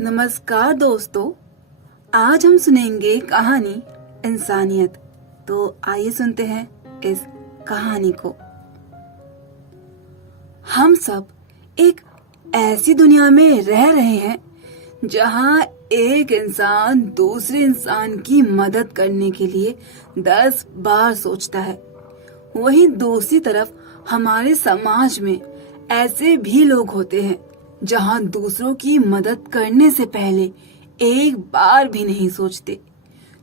नमस्कार दोस्तों, आज हम सुनेंगे कहानी इंसानियत। तो आइए सुनते हैं इस कहानी को। हम सब एक ऐसी दुनिया में रह रहे हैं जहां एक इंसान दूसरे इंसान की मदद करने के लिए 10 बार सोचता है। वहीं दूसरी तरफ हमारे समाज में ऐसे भी लोग होते हैं जहां दूसरों की मदद करने से पहले एक बार भी नहीं सोचते।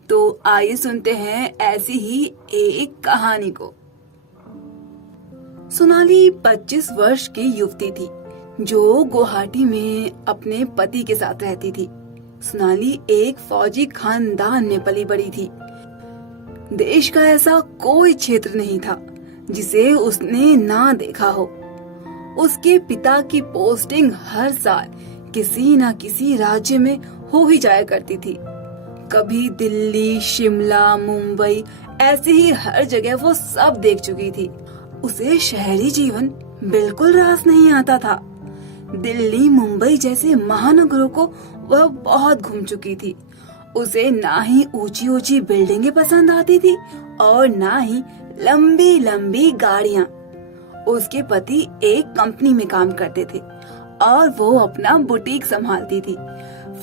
तो आइए सुनते हैं ऐसी ही एक कहानी को। सोनाली 25 वर्ष की युवती थी जो गुवाहाटी में अपने पति के साथ रहती थी। सोनाली एक फौजी खानदान में पली बड़ी थी। देश का ऐसा कोई क्षेत्र नहीं था जिसे उसने ना देखा हो। उसके पिता की पोस्टिंग हर साल किसी न किसी राज्य में हो ही जाया करती थी। कभी दिल्ली, शिमला, मुंबई, ऐसे ही हर जगह वो सब देख चुकी थी। उसे शहरी जीवन बिल्कुल रास नहीं आता था। दिल्ली, मुंबई जैसे महानगरों को वह बहुत घूम चुकी थी। उसे ना ही ऊंची ऊंची बिल्डिंगें पसंद आती थी और ना ही लंबी लंबी गाड़ियां। उसके पति एक कंपनी में काम करते थे और वो अपना बुटीक संभालती थी।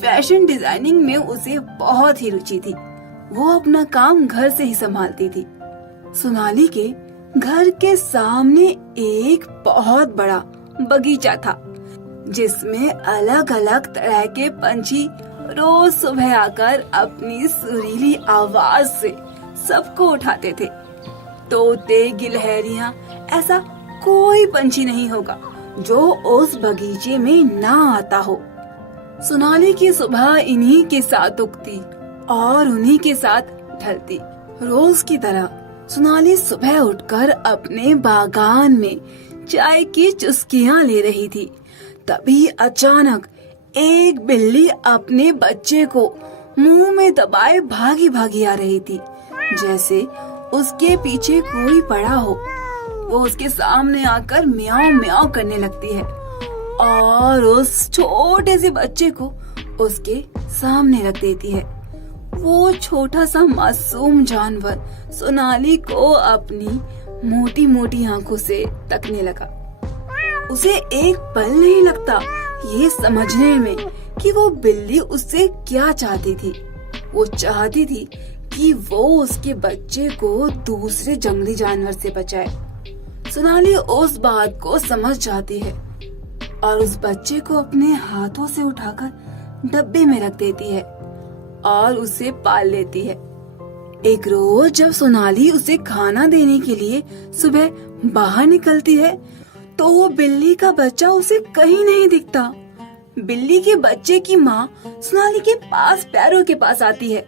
फैशन डिजाइनिंग में उसे बहुत ही रुचि थी। वो अपना काम घर से ही संभालती थी। सोनाली के घर के सामने एक बहुत बड़ा बगीचा था जिसमें अलग अलग तरह के पंछी रोज सुबह आकर अपनी सुरीली आवाज से सबको उठाते थे। तोते, गिलहरियां, ऐसा कोई पंछी नहीं होगा जो उस बगीचे में ना आता हो। सोनाली की सुबह इन्हीं के साथ उगती और उन्हीं के साथ ढलती। रोज की तरह सोनाली सुबह उठकर अपने बागान में चाय की चुस्कियां ले रही थी। तभी अचानक एक बिल्ली अपने बच्चे को मुंह में दबाए भागी भागी आ रही थी, जैसे उसके पीछे कोई पड़ा हो। वो उसके सामने आकर म्याऊं म्याऊं करने लगती है और उस छोटे से बच्चे को उसके सामने रख देती है। वो छोटा सा मासूम जानवर सोनाली को अपनी मोटी मोटी आंखों से तकने लगा। उसे एक पल नहीं लगता ये समझने में कि वो बिल्ली उससे क्या चाहती थी। वो चाहती थी कि वो उसके बच्चे को दूसरे जंगली जानवर से बचाए। सोनाली उस बात को समझ जाती है और उस बच्चे को अपने हाथों से उठाकर डब्बे में रख देती है और उसे पाल लेती है। एक रोज जब सोनाली उसे खाना देने के लिए सुबह बाहर निकलती है तो वो बिल्ली का बच्चा उसे कहीं नहीं दिखता। बिल्ली के बच्चे की माँ सोनाली के पास पैरों के पास आती है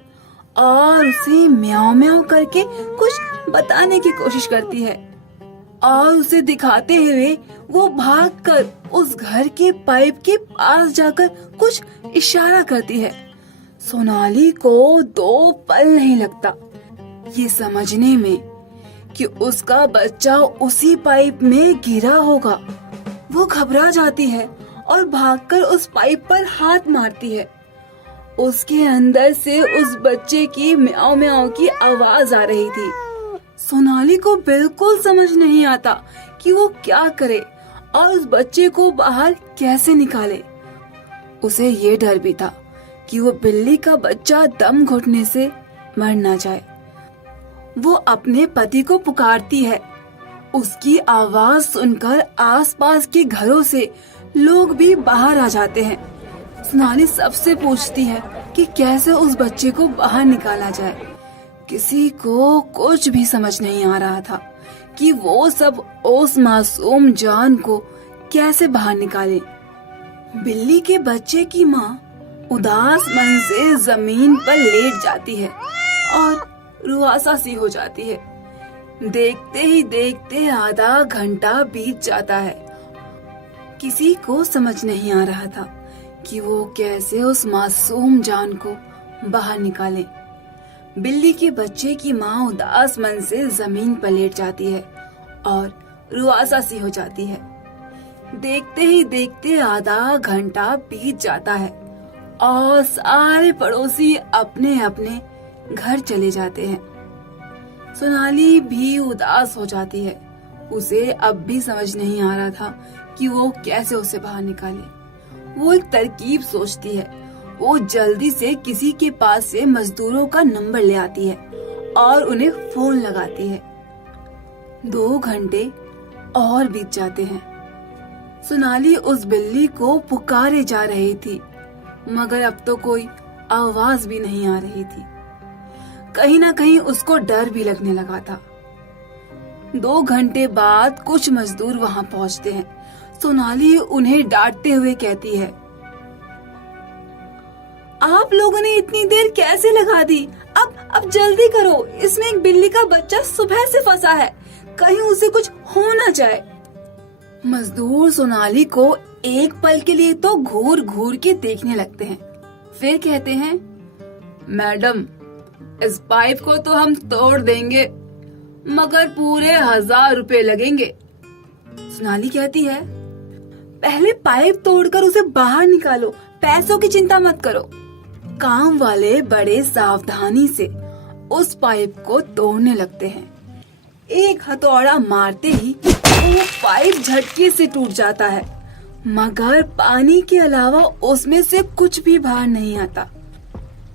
और उसे म्याऊं म्याऊं करके कुछ बताने की कोशिश करती है और उसे दिखाते हुए वो भागकर उस घर के पाइप के पास जाकर कुछ इशारा करती है। सोनाली को 2 पल नहीं लगता ये समझने में कि उसका बच्चा उसी पाइप में गिरा होगा। वो घबरा जाती है और भागकर उस पाइप पर हाथ मारती है। उसके अंदर से उस बच्चे की म्याऊं म्याऊं की आवाज आ रही थी। सोनाली को बिल्कुल समझ नहीं आता कि वो क्या करे और उस बच्चे को बाहर कैसे निकाले। उसे ये डर भी था कि वो बिल्ली का बच्चा दम घुटने से मर ना जाए। वो अपने पति को पुकारती है। उसकी आवाज सुनकर आसपास के घरों से लोग भी बाहर आ जाते हैं। सोनाली सबसे पूछती है कि कैसे उस बच्चे को बाहर निकाला जाए। किसी को कुछ भी समझ नहीं आ रहा था कि वो सब उस मासूम जान को कैसे बाहर निकाले। बिल्ली के बच्चे की माँ उदास मन से जमीन पर लेट जाती है और रुआसा सी हो जाती है। देखते ही देखते आधा घंटा बीत जाता है। किसी को समझ नहीं आ रहा था कि वो कैसे उस मासूम जान को बाहर निकाले। बिल्ली के बच्चे की माँ उदास मन से जमीन पर लेट जाती है और रुआसा सी हो जाती है। देखते ही देखते आधा घंटा बीत जाता है और सारे पड़ोसी अपने अपने घर चले जाते हैं। सोनाली भी उदास हो जाती है। उसे अब भी समझ नहीं आ रहा था कि वो कैसे उसे बाहर निकाले। वो एक तरकीब सोचती है। वो जल्दी से किसी के पास से मजदूरों का नंबर ले आती है और उन्हें फोन लगाती है। 2 घंटे और बीत जाते हैं। सोनाली उस बिल्ली को पुकारे जा रही थी, मगर अब तो कोई आवाज भी नहीं आ रही थी। कहीं ना कहीं उसको डर भी लगने लगा था। 2 घंटे बाद कुछ मजदूर वहां पहुंचते हैं। सोनाली उन्हें डांटते हुए कहती है, आप लोगों ने इतनी देर कैसे लगा दी? अब जल्दी करो, इसमें एक बिल्ली का बच्चा सुबह से फंसा है, कहीं उसे कुछ हो ना जाए। मजदूर सोनाली को एक पल के लिए तो घूर घूर के देखने लगते हैं, फिर कहते हैं, मैडम, इस पाइप को तो हम तोड़ देंगे, मगर पूरे 1000 रुपए लगेंगे। सोनाली कहती है, पहले पाइप तोड़कर उसे बाहर निकालो, पैसों की चिंता मत करो। काम वाले बड़े सावधानी से उस पाइप को तोड़ने लगते हैं। एक हथौड़ा मारते ही वो पाइप झटके से टूट जाता है, मगर पानी के अलावा उसमें से कुछ भी बाहर नहीं आता।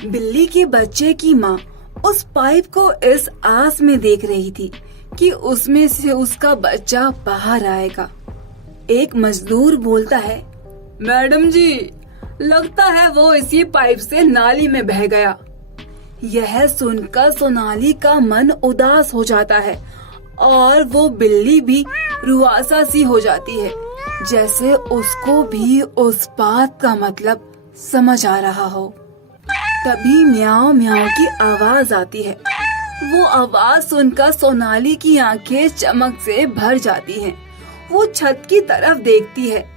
बिल्ली के बच्चे की माँ उस पाइप को इस आस में देख रही थी कि उसमें से उसका बच्चा बाहर आएगा। एक मजदूर बोलता है, मैडम जी, लगता है वो इसी पाइप से नाली में बह गया। यह सुनकर सोनाली का मन उदास हो जाता है और वो बिल्ली भी रुआसा सी हो जाती है, जैसे उसको भी उस बात का मतलब समझ आ रहा हो। तभी म्याऊं म्याऊं की आवाज आती है। वो आवाज सुनकर सोनाली की आंखें चमक से भर जाती हैं। वो छत की तरफ देखती है।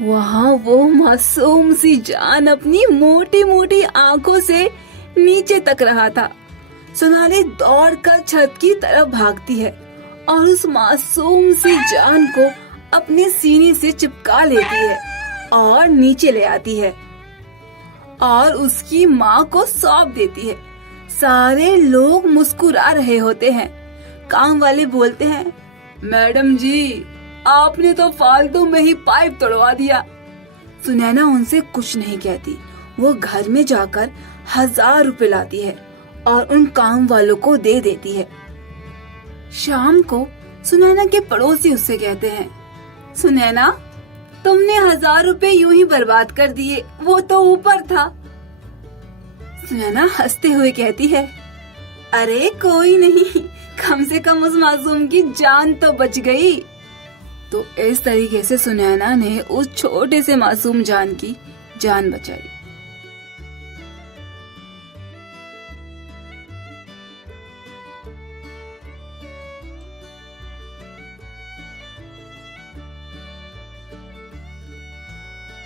वहाँ वो मासूम सी जान अपनी मोटी मोटी आंखों से नीचे तक रहा था। सोनाली दौड़कर छत की तरफ भागती है और उस मासूम सी जान को अपने सीने से चिपका लेती है और नीचे ले आती है और उसकी माँ को सौंप देती है। सारे लोग मुस्कुरा रहे होते हैं। काम वाले बोलते हैं, मैडम जी, आपने तो फालतू में ही पाइप तोड़वा दिया। सुनैना उनसे कुछ नहीं कहती। वो घर में जाकर 1000 रुपए लाती है और उन काम वालों को दे देती है। शाम को सुनैना के पड़ोसी उससे कहते हैं, सुनैना, तुमने 1000 रुपए यूं ही बर्बाद कर दिए, वो तो ऊपर था। सुनैना हंसते हुए कहती है, अरे कोई नहीं, कम से कम उस मासूम की जान तो बच गई। तो इस तरीके से सुनैना ने उस छोटे से मासूम जान की जान बचाई।